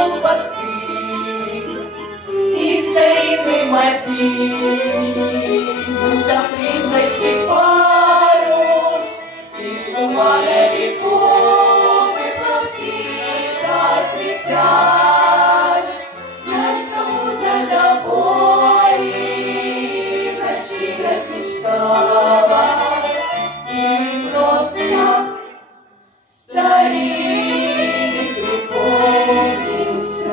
ковбаси і старинний мотив, будто призрачний парус, існуває віков, і плавці розсвітять, знать кому-то до боли, ночи размечталась, и просто старик припомнился.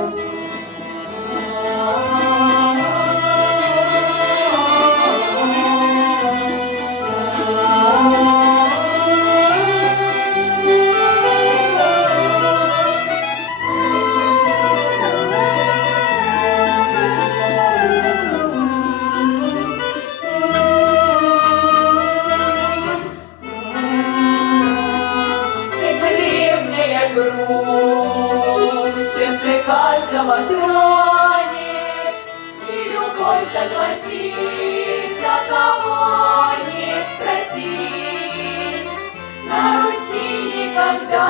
Сердце каждого тронет, и любой согласится, кого не спроси. На Руси никогда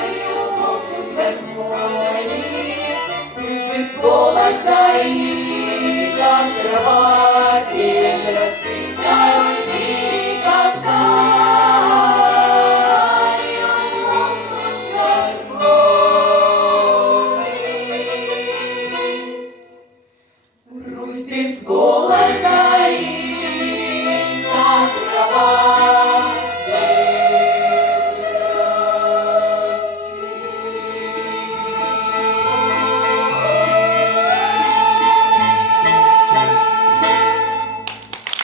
не умолкнут гармонии, без голоса и как трава без росы. На Руси никогда Русь без голоса.